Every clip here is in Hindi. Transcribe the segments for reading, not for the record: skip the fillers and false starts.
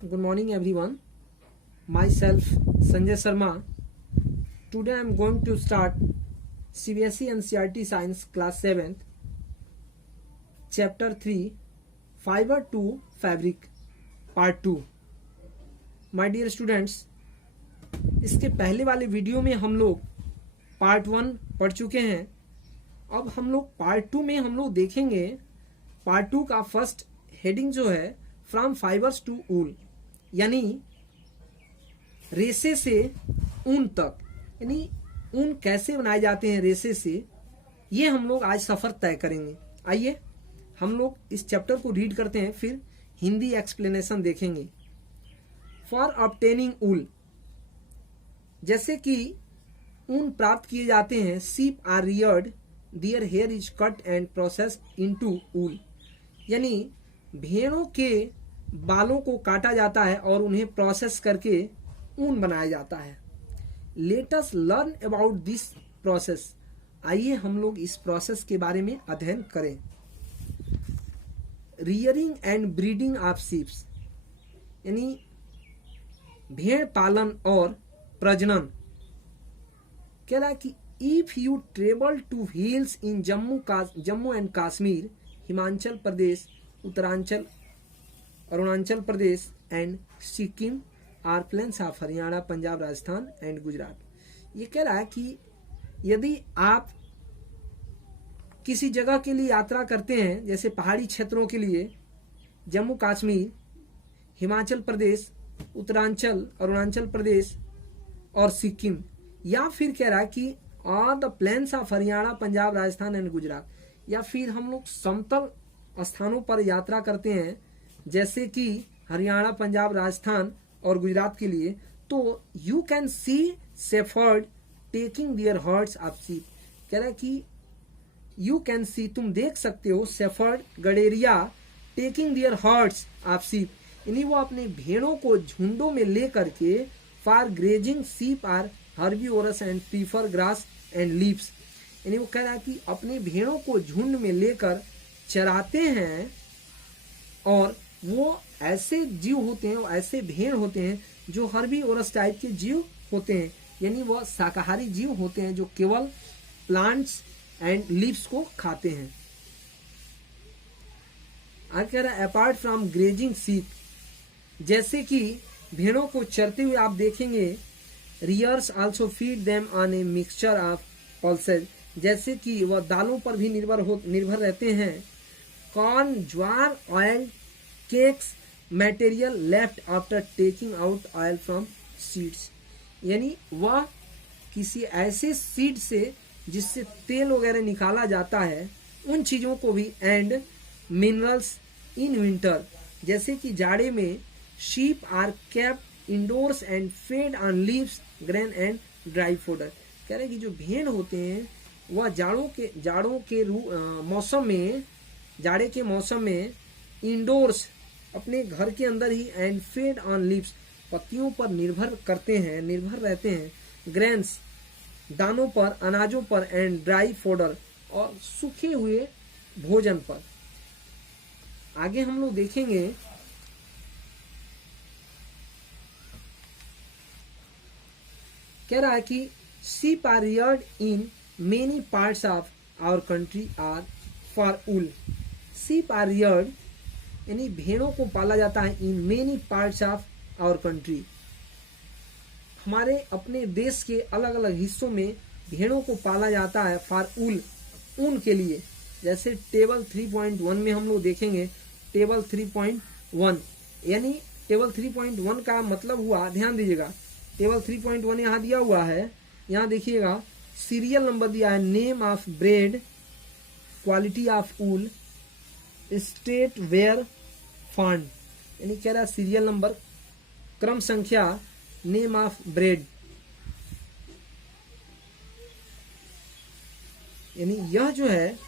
Good morning everyone. Myself Sanjay Sharma. Today I am going to start CBSE NCERT Science Class 7th Chapter 3 Fiber to Fabric Part 2. My dear students, इसके पहले वाले वीडियो में हम लोग पार्ट 1 पढ़ चुके हैं. अब हम लोग पार्ट 2 में हम लोग देखेंगे पार्ट 2 का फर्स्ट हेडिंग जो है फ्रॉम फाइबर्स टू ऊल, यानी रेसे से ऊन तक, यानी ऊन कैसे बनाए जाते हैं रेसे से, ये हम लोग आज सफर तय करेंगे. आइए हम लोग इस चैप्टर को रीड करते हैं, फिर हिंदी एक्सप्लेनेशन देखेंगे. फॉर ऑब्टेनिंग ऊल, जैसे कि ऊन प्राप्त किए जाते हैं. Sheep are reared, their hair is cut and processed into wool, यानी भेड़ों के बालों को काटा जाता है और उन्हें प्रोसेस करके ऊन बनाया जाता है. Let us learn about this process, आइए हम लोग इस प्रोसेस के बारे में अध्ययन करें. Rearing and breeding of sheeps, यानी भेड़ पालन और प्रजनन. कह रहा है कि if you travel to hills in Jammu and Kashmir, Himachal Pradesh, Uttaranchal, Arunachal Pradesh and Sikkim or plains of Haryana, Punjab, Rajasthan and Gujarat. ये कह रहा है कि यदि आप किसी जगह के लिए यात्रा करते हैं, जैसे पहाड़ी क्षेत्रों के लिए जम्मू कश्मीर, हिमाचल प्रदेश, उत्तरांचल, अरुणाचल प्रदेश और सिक्किम, या फिर कह रहा है कि on the plains of Haryana, Punjab, Rajasthan and Gujarat, या फिर हम लोग समतल स्थानों पर यात्रा करते हैं जैसे कि हरियाणा, पंजाब, राजस्थान और गुजरात के लिए, तो you can see shepherd taking their herds of sheep. कह रहा है कि यू कैन सी, तुम देख सकते हो, शेफर्ड, गडेरिया, taking their herds of sheep, यानी वो अपने भेड़ों को झुंडों में लेकर के for grazing sheep are herbivorous and prefer grass and leaves, यानी वो कह रहा है कि अपने भेड़ों को झुंड में लेकर चराते हैं और वो ऐसे जीव होते हैं, वो ऐसे भेड़ होते हैं जो हर्बीवोरस टाइप के जीव होते हैं, यानी वह शाकाहारी जीव होते हैं जो केवल प्लांट्स एंड लीव्स को खाते हैं. आगे कह रहा है अपार्ट फ्रॉम ग्रेजिंग शीप, जैसे कि भेड़ों को चरते हुए आप देखेंगे, rearers also feed them on a mixture of pulses, जैसे कि वह दालों पर भी निर्भर रहते हैं. Corn, jowar, oil, cakes, material left after taking out oil from seeds, यानी वह किसी ऐसे सीड से जिससे तेल वगैरह निकाला जाता है, उन चीज़ों को भी. एंड मिनरल्स इन विंटर, जैसे कि जाड़े में sheep are kept indoors and fed on leaves, grain and dry fodder. कह रहे हैं कि जो भेड़ होते हैं वह जाड़े के मौसम में इंडोर्स, अपने घर के अंदर ही, एंड फेड ऑन लीव्स, पत्तियों पर निर्भर रहते हैं, ग्रेन्स, दानों पर, अनाजों पर, एंड ड्राई फोडर, और सूखे हुए भोजन पर. आगे हम लोग देखेंगे कह रहा है कि sheep are reared in many parts of our country are for wool. sheep are reared, यानी भेड़ों को पाला जाता है in many parts of our country, हमारे अपने देश के अलग अलग हिस्सों में भेड़ों को पाला जाता है for wool, ऊन के लिए. जैसे टेबल 3.1 में हम लोग देखेंगे, टेबल 3.1, यानी टेबल 3.1 का मतलब हुआ, ध्यान दीजिएगा, टेबल 3.1 यहाँ दिया हुआ है, यहाँ देखिएगा सीरियल नंबर दिया है, name of breed, quality of wool, state where found, यानी कह रहा है सीरियल नंबर, क्रम संख्या, नेम ऑफ ब्रेड, यानी यह जो है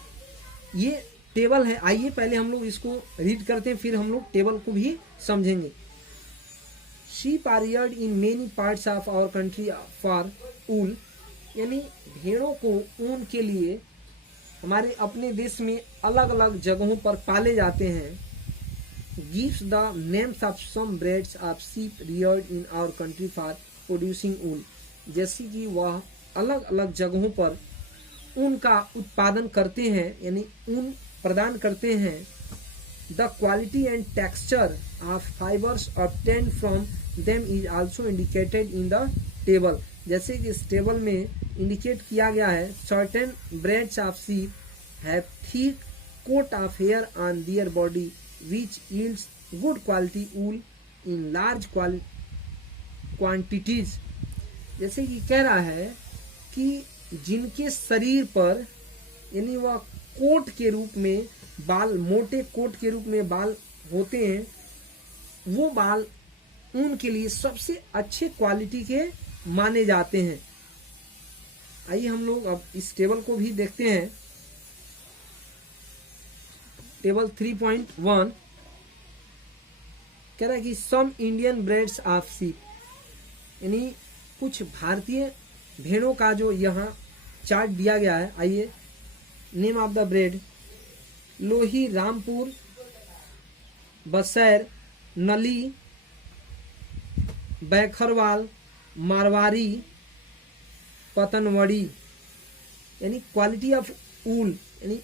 ये टेबल है. आइए पहले हम लोग इसको रीड करते हैं, फिर हम लोग टेबल को भी समझेंगे. Sheep are reared in many parts of our country for wool, यानी भेड़ों को ऊन के लिए हमारे अपने देश में अलग अलग जगहों पर पाले जाते हैं. gives the names of some breeds of sheep reared in our country for producing wool. जैसे कि वह अलग अलग जगहों पर ऊन का उत्पादन करते हैं, यानी ऊन प्रदान करते हैं. The quality and texture of fibers obtained from them is also indicated in the table. जैसे कि इस टेबल में इंडिकेट किया गया है. Certain breeds of sheep have thick coat of hair on their body which yields good quality wool in large quantities. जैसे कि कह रहा है कि जिनके शरीर पर यानी वह कोट के रूप में बाल, मोटे कोट के रूप में बाल होते हैं, वो बाल ऊन के लिए सबसे अच्छे क्वालिटी के माने जाते हैं. आइए हम लोग अब इस टेबल को भी देखते हैं. टेबल 3.1 कह रहा है कि some Indian breeds of sheep, यानी कुछ भारतीय भेड़ों का जो यहाँ चार्ट दिया गया है. आइए, नेम ऑफ द ब्रेड: लोही, रामपुर, बसैर, नली, बैखरवाल, मारवाड़ी, पतनवड़ी. यानी क्वालिटी ऑफ ऊल, यानी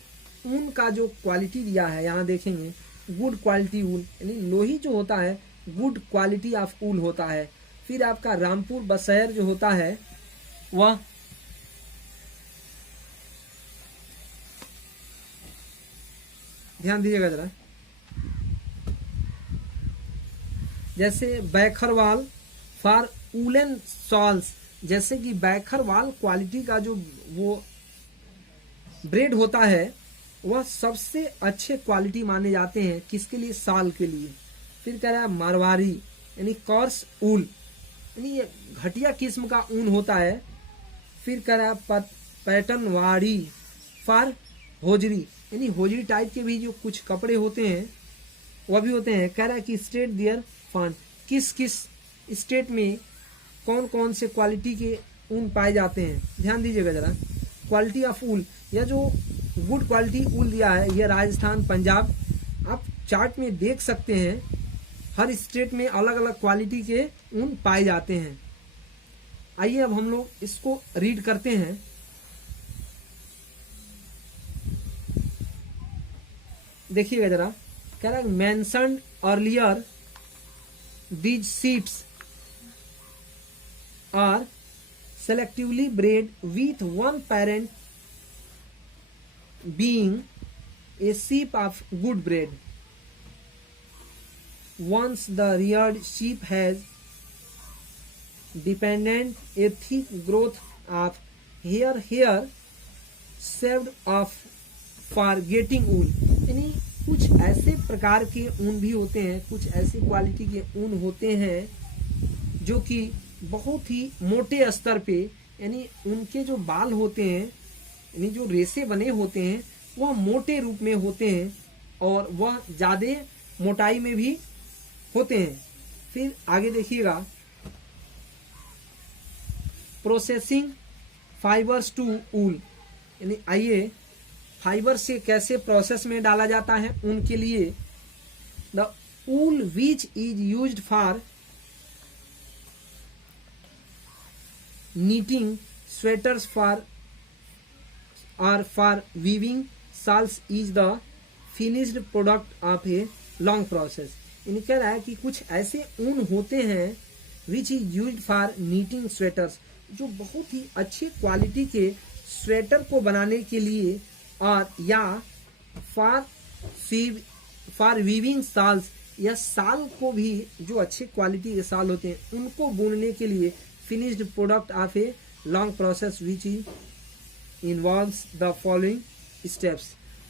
ऊन का जो क्वालिटी दिया है यहाँ देखेंगे, गुड क्वालिटी ऊल, यानी लोही जो होता है गुड क्वालिटी ऑफ ऊल होता है. फिर आपका रामपुर बसैर जो होता है वह ध्यान दीजिएगा जरा. जैसे बैखरवाल फॉर ऊलन शॉल्स, जैसे कि बैखरवाल क्वालिटी का जो वो ब्रेड होता है वह सबसे अच्छे क्वालिटी माने जाते हैं. किसके लिए? साल के लिए. फिर कह रहा है मारवाड़ी, यानी कॉर्स ऊल, यानी ये घटिया किस्म का ऊन होता है. फिर कह रहा है पैटर्नवाड़ी फॉर होजरी, यानी होजरी टाइप के भी जो कुछ कपड़े होते हैं वह भी होते हैं. कह रहा है कि स्टेट दियर फाउंड, किस किस स्टेट में कौन कौन से क्वालिटी के ऊन पाए जाते हैं. ध्यान दीजिएगा जरा. क्वालिटी ऑफ ऊल, यह जो गुड क्वालिटी ऊल दिया है यह राजस्थान, पंजाब, आप चार्ट में देख सकते हैं. हर स्टेट में अलग अलग क्वालिटी के ऊन पाए जाते हैं. आइए अब हम लोग इसको रीड करते हैं. देखिएगा जरा. कह रहा है mentioned earlier these sheeps are selectively bred with one parent being a sheep of good breed. Once the reared sheep has dependent a thick growth of hair shaved off for getting wool. यानी कुछ ऐसे प्रकार के ऊन भी होते हैं, कुछ ऐसी क्वालिटी के ऊन होते हैं जो कि बहुत ही मोटे स्तर पे, यानी उनके जो बाल होते हैं, यानी जो रेशे बने होते हैं वह मोटे रूप में होते हैं और वह ज्यादा मोटाई में भी होते हैं. फिर आगे देखिएगा. प्रोसेसिंग फाइबर्स टू ऊल, यानी आइए फाइबर से कैसे प्रोसेस में डाला जाता है ऊन के लिए. The wool which is used for knitting sweaters or for weaving shawls is the finished product of a long process. यानी कह रहा है कि कुछ ऐसे ऊन होते हैं which is used for knitting sweaters, जो बहुत ही अच्छे क्वालिटी के स्वेटर को बनाने के लिए, और या फॉर वीविंग शॉल्स, या शाल को भी जो अच्छे क्वालिटी के शाल होते हैं उनको बुनने के लिए finished product of a long process which involves the following steps.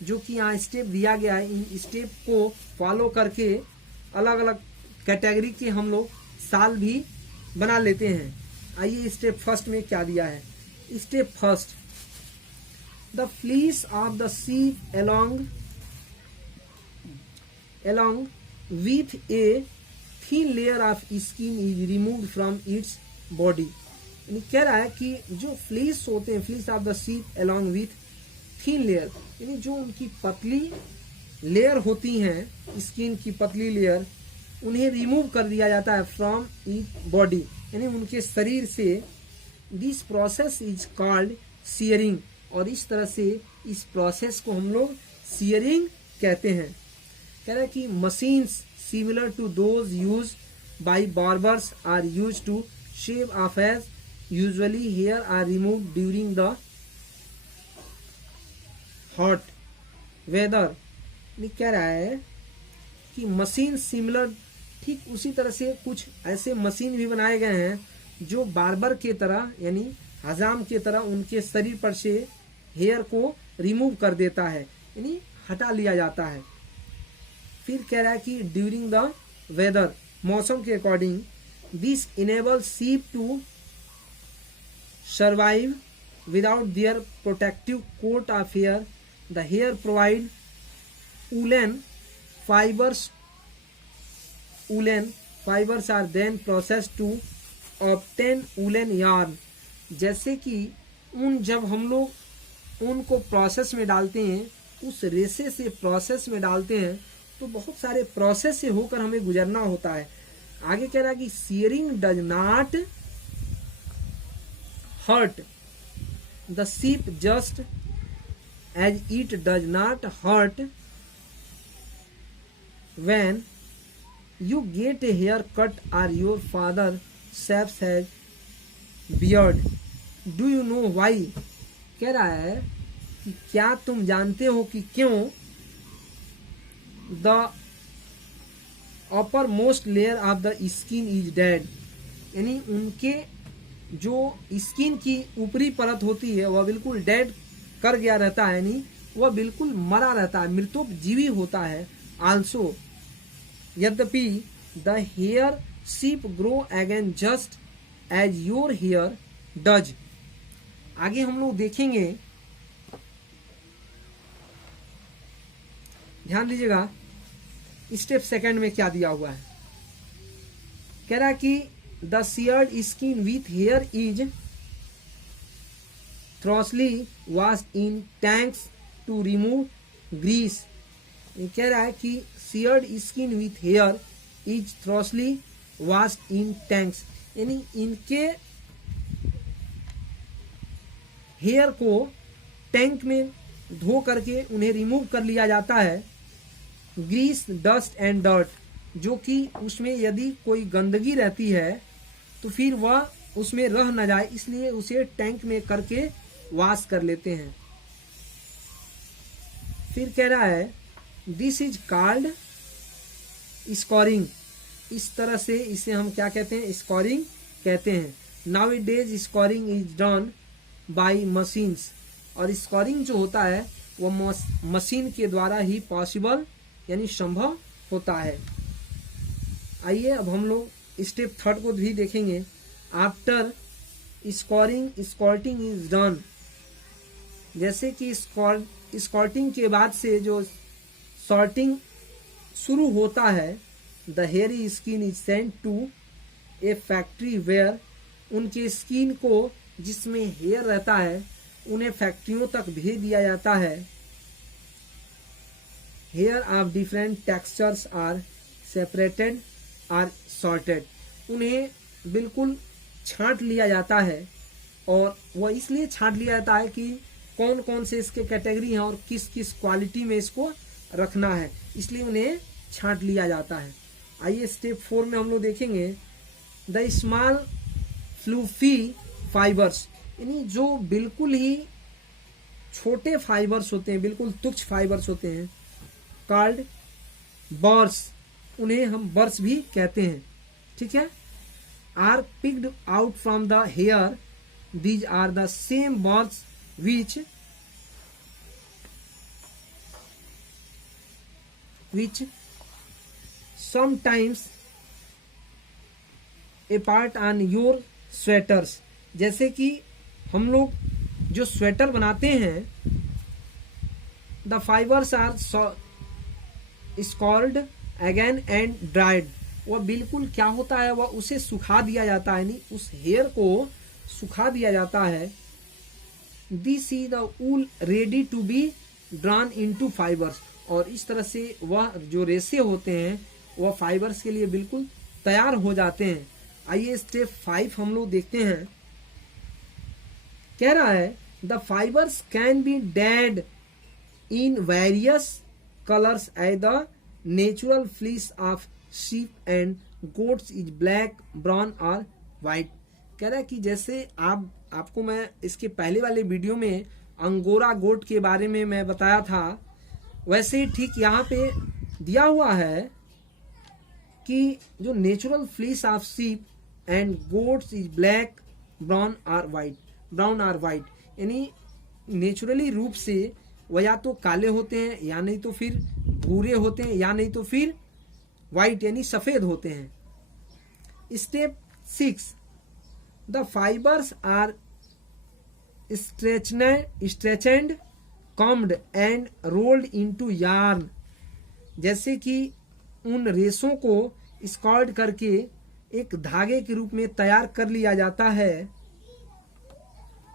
जो कि यहाँ स्टेप दिया गया है, इन स्टेप को फॉलो करके अलग अलग कैटेगरी के हम लोग साल भी बना लेते हैं. आइए स्टेप फर्स्ट में क्या दिया है. Step first: the fleece of the sheep along with a thin layer of skin is removed from its body. यानी कह रहा है कि जो फ्लीस होते हैं, fleece of the sheep along with thin layer, यानी जो उनकी पतली लेयर होती हैं स्किन की पतली लेयर, उन्हें रिमूव कर दिया जाता है फ्रॉम ईच बॉडी, यानी उनके शरीर से। This process is called shearing, और इस तरह से इस प्रोसेस को हम लोग सीयरिंग कहते हैं। कह रहा है कि machines similar to those used by barbers are used to shave off as usually hair are remove during the hot weather. कह रहा है कि मशीन सिमिलर, ठीक उसी तरह से कुछ ऐसे मशीन भी बनाए गए हैं जो बार्बर के तरह यानी हजाम के तरह उनके शरीर पर से हेयर को रिमूव कर देता है, यानी हटा लिया जाता है। फिर कह रहा है कि ड्यूरिंग द वेदर, मौसम के according, this enable sheep to survive without their protective coat of hair. The hair provide woolen fibers are then processed to obtain woolen yarn। जैसे कि ऊन, जब हम लोग ऊन को प्रोसेस में डालते हैं, उस रेसे से प्रोसेस में डालते हैं, तो बहुत सारे प्रोसेस से होकर हमें गुजरना होता है। आगे कह रहा है कि shearing does not hurt the sheep just as it does not hurt when you get a haircut or your father shaves his beard। Do you know why? कह रहा है कि क्या तुम जानते हो कि क्यों the uppermost layer of the skin is dead, यानी उनके जो स्किन की ऊपरी परत होती है वह बिल्कुल डेड कर गया रहता है, यानी वह बिल्कुल मरा रहता है, मृतोपजीवी होता है। आल्सो, यद्यपि the hair sheep grow again just as your hair does. आगे हम लोग देखेंगे, ध्यान दीजिएगा स्टेप सेकंड में क्या दिया हुआ है। कह रहा है कि the sheared skin with hair is thoroughly washed in tanks to remove grease. कह रहा है कि sheared skin with hair is thoroughly washed in tanks, यानी इनके हेयर को टैंक में धो करके उन्हें रिमूव कर लिया जाता है। ग्रीस, डस्ट एंड डर्ट, जो कि उसमें यदि कोई गंदगी रहती है तो फिर वह उसमें रह न जाए, इसलिए उसे टैंक में करके वॉश कर लेते हैं। फिर कह रहा है दिस इज कॉल्ड स्कोरिंग, इस तरह से इसे हम क्या कहते हैं, स्कोरिंग कहते हैं। Now it days scoring is done by machines, और स्कोरिंग जो होता है वो मशीन के द्वारा ही पॉसिबल यानी संभव होता है। आइए अब हम लोग स्टेप थर्ड को भी देखेंगे। आफ्टर स्कोरिंग स्कॉर्टिंग इज डन, जैसे कि स्कॉर्टिंग के बाद से जो सॉर्टिंग शुरू होता है, the hairy skin is sent to a factory where, उनके स्किन को जिसमें हेयर रहता है उन्हें फैक्ट्रियों तक भेज दिया जाता है। Hair of different textures are separated are sorted, उन्हें बिल्कुल छांट लिया जाता है, और वह इसलिए छांट लिया जाता है कि कौन कौन से इसके कैटेगरी हैं और किस किस क्वालिटी में इसको रखना है, इसलिए उन्हें छांट लिया जाता है। आइए स्टेप 4 में हम लोग देखेंगे द स्मॉल फ्लूफी फाइबर्स, यानी जो बिल्कुल ही छोटे फाइबर्स होते हैं, बिल्कुल तुच्छ फाइबर्स होते हैं, कॉल्ड बर्स, उन्हें हम बर्स भी कहते हैं। ठीक है, are picked out from the hair, these are the same burrs which sometimes apart on your sweaters, जैसे कि हम लोग जो स्वेटर बनाते हैं, the fibres are scoured again and dried, वह बिल्कुल क्या होता है, वह उसे सुखा दिया जाता है, यानी उस हेयर को सुखा दिया जाता है। This is the wool ready to be drawn into fibres, और इस तरह से वह जो रेशे होते हैं वह फाइबर्स के लिए बिल्कुल तैयार हो जाते हैं। आइए स्टेप 5 हम लोग देखते हैं। कह रहा है the fibres can be dyed in various colours as the natural fleece of sheep and goats is black, brown और वाइट। कह रहा है कि जैसे आपको मैं इसके पहले वाले वीडियो में अंगोरा गोट के बारे में मैं बताया था, वैसे ही ठीक यहाँ पे दिया हुआ है कि जो natural fleece of sheep and goats is black, brown और वाइट, यानी नेचुरली रूप से वह या तो काले होते हैं या नहीं तो फिर भूरे होते हैं या नहीं तो फिर वाइट यानी सफेद होते हैं। Step 6 the fibres are stretched, combed and rolled into yarn. जैसे कि उन रेशों को स्कॉर्ड करके एक धागे के रूप में तैयार कर लिया जाता है।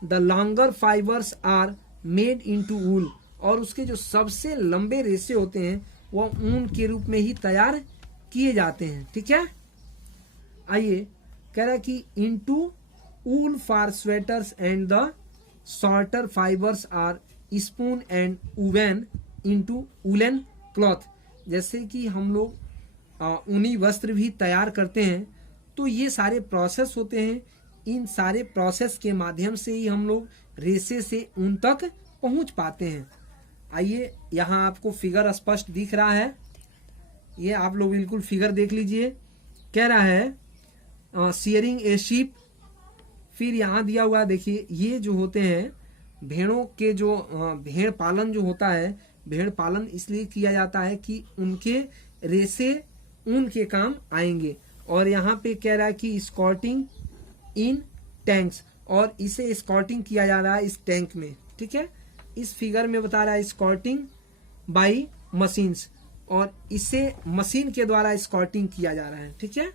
The longer fibres are made into wool, और उसके जो सबसे लंबे रेशे होते हैं वह ऊन के रूप में ही तैयार किए जाते हैं। ठीक है, आइए कह रहा है कि into wool for sweaters and the shorter fibres are spun and woven into woollen cloth. जैसे कि हम लोग ऊनी वस्त्र भी तैयार करते हैं, तो ये सारे प्रोसेस होते हैं। इन सारे प्रोसेस के माध्यम से ही हम लोग रेशे से ऊन तक पहुंच पाते हैं। आइए यहाँ आपको फिगर स्पष्ट दिख रहा है, ये आप लोग बिल्कुल फिगर देख लीजिए। कह रहा है शेयरिंग ए शीप, फिर यहाँ दिया हुआ देखिए ये जो होते हैं भेड़ों के जो भेड़ पालन जो होता है, भेड़ पालन इसलिए किया जाता है कि उनके रेशे ऊन के काम आएंगे। और यहाँ पे कह रहा है कि स्कॉर्टिंग इन टैंक्स, और इसे स्कॉर्टिंग किया जा रहा है इस टैंक में। ठीक है, इस फिगर में बता रहा है स्कॉर्टिंग बाई मशीन्स, और इसे मशीन के द्वारा स्कॉर्टिंग किया जा रहा है। ठीक है,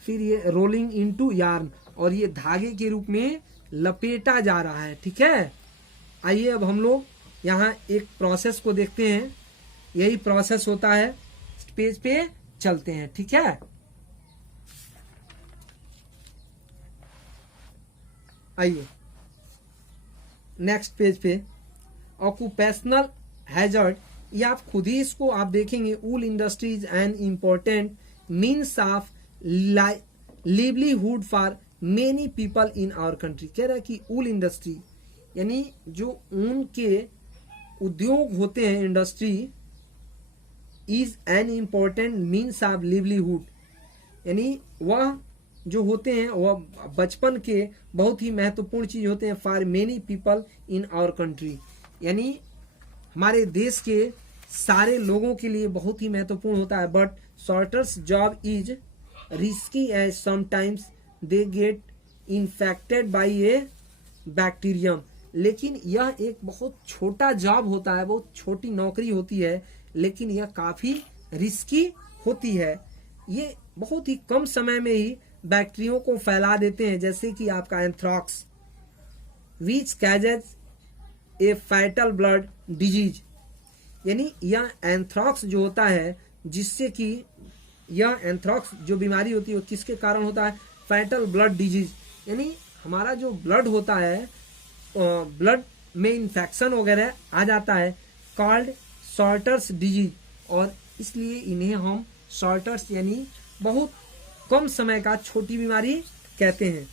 फिर ये रोलिंग इनटू यार्न, और ये धागे के रूप में लपेटा जा रहा है। ठीक है, आइए अब हम लोग यहाँ एक प्रोसेस को देखते हैं। यही प्रोसेस होता है, पेज पे चलते हैं। ठीक है, आइए नेक्स्ट पेज पे ऑक्यूपेशनल हैजर्ड, ये आप खुद ही इसको आप देखेंगे। Wool industry is an important means of livelihood for many people in our country. कह रहा है कि वूल इंडस्ट्री यानी जो ऊन के उद्योग होते हैं, industry is an important means of livelihood, यानी वह जो होते हैं वह बचपन के बहुत ही महत्वपूर्ण चीज होते हैं for many people in our country, यानी हमारे देश के सारे लोगों के लिए बहुत ही महत्वपूर्ण होता है। But sorter's job is risky as sometimes they get infected by a bacterium. लेकिन यह एक बहुत छोटा जॉब होता है, बहुत छोटी नौकरी होती है, लेकिन यह काफी रिस्की होती है। ये बहुत ही कम समय में ही बैक्टीरियो को फैला देते हैं, जैसे कि आपका एंथ्रॉक्स विच कैजेज ए फैटल ब्लड डिजीज, यानी यह एंथ्रॉक्स जो होता है, जिससे कि यह एंथ्रॉक्स जो बीमारी होती है वो किसके कारण होता है, फैटल ब्लड डिजीज, यानी हमारा जो ब्लड होता है ब्लड में इन्फेक्शन वगैरह आ जाता है, कॉल्ड सॉर्टर्स डिजीज, और इसलिए इन्हें हम सॉर्टर्स यानी बहुत कम समय का छोटी बीमारी कहते हैं।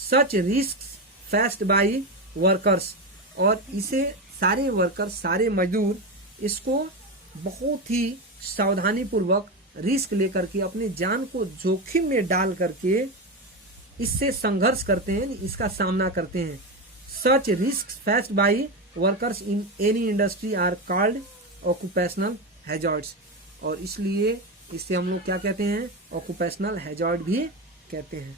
Such risk faced by workers, और इसे सारे वर्कर सारे मजदूर इसको बहुत ही सावधानी पूर्वक रिस्क लेकर के अपने जान को जोखिम में डाल करके इससे संघर्ष करते हैं, इसका सामना करते हैं। Such risk faced by workers in any industry are called occupational hazards, और इसलिए इसे हम लोग क्या कहते हैं, ऑक्यूपेशनल हैजर्ड भी कहते हैं।